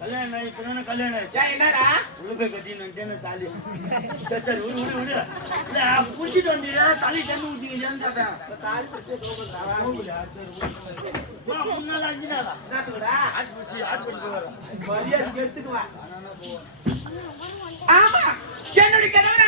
கல்யாணம் இப்ப கல்யாணம் என்னடா உள்ள போய் கட்டின்னு தாலி சரி சரி விடு விடு விடு இல்ல குடிச்சிட்டு வந்தீங்க தலை தண்ணி ஊத்திங்க கேட்டேன் தாலி முன்னாள் 5 நாளா ஹாஸ்பிட்டல் மரியாதை எடுத்துக்குவா. ஆமா என்னுடைய கணவர்